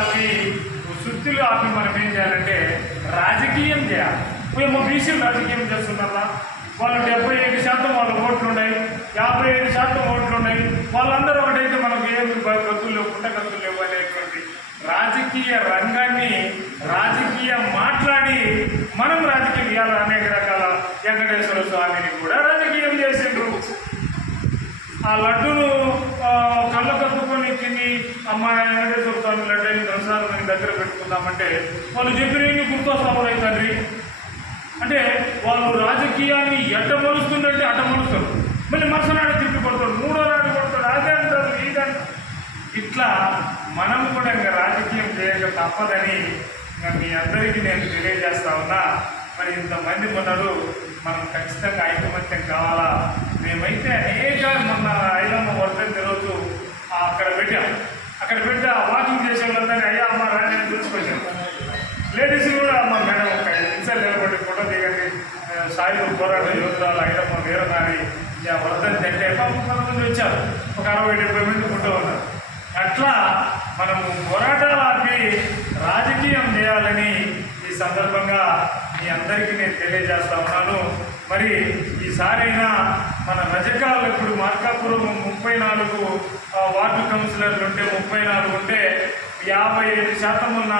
ఆపి సుత్తులు ఆపి మనం ఏం చేయాలంటే రాజకీయం చేయాలి. మేము బీసీలు రాజకీయం చేస్తున్నారా? వాళ్ళు 75% వాళ్ళ ఓట్లు ఉన్నాయి, 55% ఓట్లు ఉన్నాయి. వాళ్ళందరూ ఒకటైతే మనకు ఏమి గతులు లేవు, పుట్టగతులు లేవు అనేటువంటి రాజకీయ రంగాన్ని రాజకీయం మాట్లాడి మనం రాజకీయం ఇవ్వాలి. అనేక రకాల వెంకటేశ్వర స్వామిని కూడా రాజకీయం చేసిండ్రు. ఆ లడ్డును కళ్ళ కప్పుకొని తిని అమ్మాయి వెంకటేశ్వర స్వామి లడ్డూని దర్శనాలు మేము దగ్గర పెట్టుకుందామంటే వాళ్ళు చెప్పిన గుర్తొస్తాము తండ్రి అంటే వాళ్ళు రాజకీయాన్ని ఎట్ట మలుస్తుందంటే అట్ట మలుస్తారు. మళ్ళీ మరుసనాడు తిప్పి కొడతాడు, మూడో నాడు కొడతాడు, అదే అంటారు ఇదంటారు. ఇట్లా మనం కూడా ఇంకా రాజకీయం చేయక తప్పదని మీ అందరికీ నేను తెలియజేస్తా ఉన్నా. మరి ఇంతమంది ఉన్నారు, మనం ఖచ్చితంగా ఐకమత్యం కావాలా. మేమైతే అనేక మొన్న ఐలమ్మ వర్ధంతి రోజు అక్కడ పెట్టి ఆ వాకింగ్ చేసే వాళ్ళందరినీ అయ్యా అమ్మ రాని నేను చూసుకొచ్చాను. లేడీస్ కూడా అమ్మ మేడం ఒక 5 నిమిషాలు నిలబడి ఫోటో దిగండి, సాయుధ పోరాట యోధురాలు ఐలమ్మ వీరనారి వర్ధంతి అంటే 30 మంది వచ్చారు, ఒక 60-70 మంది ఫోటో ఉన్నారు. అట్లా మనము పోరాటాలు ఆపి రాజకీయం చేయాలని ఈ సందర్భంగా మీ అందరికీ నేను తెలియజేస్తా ఉన్నాను. మరి ఈసారైనా మన రజకాలు ఇప్పుడు మార్కాపురం 34 వార్డు కౌన్సిలర్లు ఉంటే 34 ఉంటే 55% ఉన్న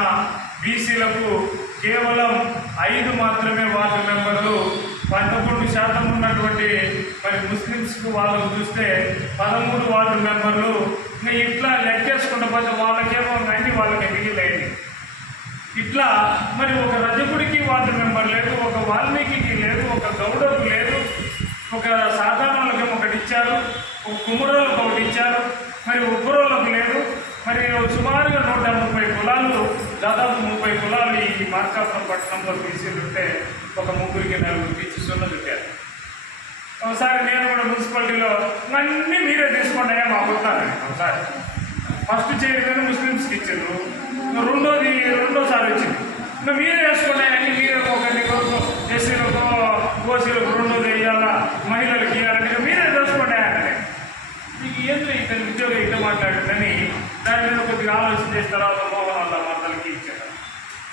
బీసీలకు కేవలం 5 మాత్రమే వార్డు మెంబర్లు, 11% ఉన్నటువంటి మరి ముస్లిమ్స్కు వాళ్ళకు చూస్తే 13 వార్డు మెంబర్లు. ఇంకా ఇట్లా లెక్కేసుకుంటే పోతే వాళ్ళకేమో అన్ని వాళ్ళకి మిగిలింది. ఇట్లా మరి ఒక రజకుడికి వార్డు మెంబర్ లేదు, ఒక వాల్మీకి లేదు, ఒక గౌడకు లేదు, ఒక సాధారణులకేమో ఒకటి ఇచ్చారు, ఒక కుమ్మరోళ్ళకు ఒకటి ఇచ్చారు, మరి ఉబ్బరోళ్ళకు లేదు. మరి సుమారుగా 130 కులాలు, దాదాపు 30 కులాలు ఈ మార్కాపురం పట్టణంలో బీసీలు ఉంటే ఒక 3-4 ఇచ్చి సున్న చుట్టారు. ఒకసారి నేను కూడా మున్సిపాలిటీలో అన్నీ మీరే తీసుకోండి అయ్యా మాకు వస్తారని ఒకసారి ఫస్ట్ చేయగానే ముస్లిమ్స్కి ఇచ్చిండ్రు, రెండోసారి వచ్చింది ఇంకా మీరే వేసుకోండి అన్నీ మీరే ఒకటి ఎస్సీలకు ఓసీలకు 2 వేయాలా, మహిళలకు ఇవ్వాలంటే మీరే తెలుసుకోండి అంటే మీకు ఏంటో ఇతను ఉద్యోగం ఇట్లా మాట్లాడిందని దాని మీద కొద్దిగా ఆలోచన చేసిన తర్వాత మోహన్ వాళ్ళ మద్దలకి ఇచ్చారు.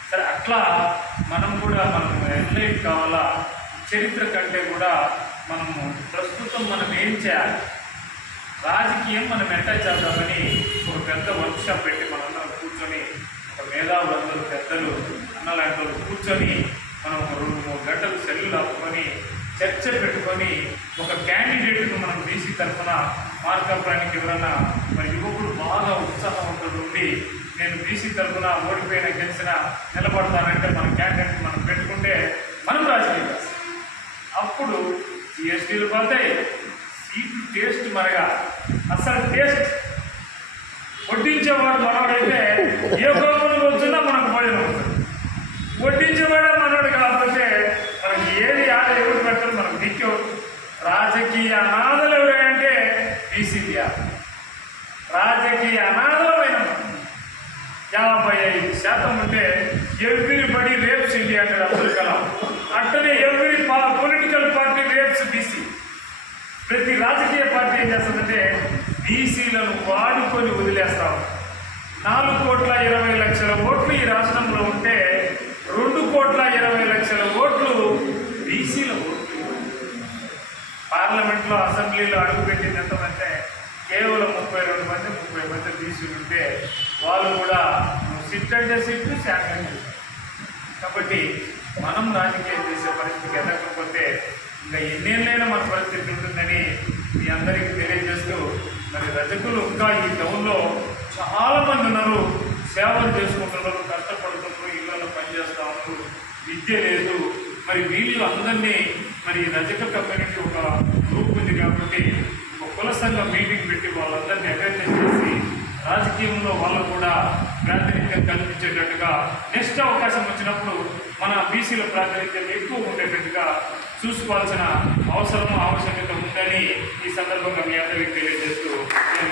సరే అట్లా మనం ఎన్లైట్ కావాలా. చరిత్ర కంటే కూడా మనము ప్రస్తుతం మనం ఏం చేయాలి, రాజకీయం మనం ఎట్లా చేద్దామని ఒక పెద్ద వర్క్షాప్ పెట్టి మనందరం కూర్చొని, ఒక మేధావులందరూ పెద్దలు అన్నలాంటి వాళ్ళు కూర్చొని మనం 2-3 గంటలు సెల్లులు ఆపుకొని చర్చ పెట్టుకొని ఒక క్యాండిడేట్ను మనం బీసీ తరఫున మార్కాపురానికి ఎవరన్నా మరి యువకుడు బాగా ఉత్సాహవంతుడు ఉండి నేను బీసీ తరఫున ఓడిపోయిన గెలిచిన నిలబడతానంటే మన క్యాండిడేట్ మనం పెట్టుకుంటే మనం రాజకీయం చేస్తాం. అప్పుడు జిఎస్టీలు పడతాయి, సీట్లు టేస్ట్ మరగా అసలు టేస్ట్ వడ్డించేవాడు మనవాడైతే ఏ గోపురం వచ్చినా మనకు భోజనం ఉంటుంది. వడ్డించేవాడే మనవాడు కాకపోతే మనకి ఏది ఎవరు పెడతారు మనకు నిత్యం. రాజకీయ అనాథలు ఎవరంటే బీసీలు. రాజకీయ అనాథలమైన 55% ఉంటే ఎవ్రీబడి రేప్స్ ఇండియా అంటాడు అబ్దుల్ కలాం. అట్టనే every political party rapes BC. ప్రతి రాజకీయ పార్టీ ఏం చేస్తుందంటే బీసీలను వాడుకొని వదిలేస్తాము. 4,20,00,000 ఓట్లు ఈ రాష్ట్రంలో ఉంటే 2,20,00,000 ఓట్లు బీసీల ఓట్లు. పార్లమెంట్లో అసెంబ్లీలో అడుగుపెట్టింది ఎంతమంటే కేవలం 32 మంది 30 మంది బీసీలు ఉంటే వాళ్ళు కూడా సిట్ అంటే సిట్, శాండ్ అంటే. కాబట్టి మనం రాజకీయం చేసే పరిస్థితికి ఎదగకపోతే ఇంకా ఎన్నేళ్ళైనా మన పరిస్థితి ఉంటుందని మీ అందరికీ తెలియజేస్తూ, మరి రజకులు ఇంకా ఈ టౌన్లో చాలామంది ఉన్నారు, సేవలు చేసుకుంటున్నారు, కష్టపడుతున్నారు, ఇళ్ళలో పనిచేస్తూ ఉన్నారు, విద్య లేదు. మరి వీళ్ళు అందరినీ మరి రజక కమ్యూనిటీ ఒక గ్రూప్ ఉంది కాబట్టి ఒక కుల సంఘం మీటింగ్ పెట్టి వాళ్ళందరినీ అవేర్నెస్ చేసి రాజకీయంలో వాళ్ళు కూడా ప్రాతినిధ్యం కల్పించేటట్టుగా నెక్స్ట్ అవకాశం వచ్చినప్పుడు మన బీసీల ప్రాతినిధ్యం ఎక్కువ ఉండేటట్టుగా చూసుకోవాల్సిన ఆవశ్యకత ఉందని ఈ సందర్భంగా మీ అందరికీ తెలియజేస్తూ నేను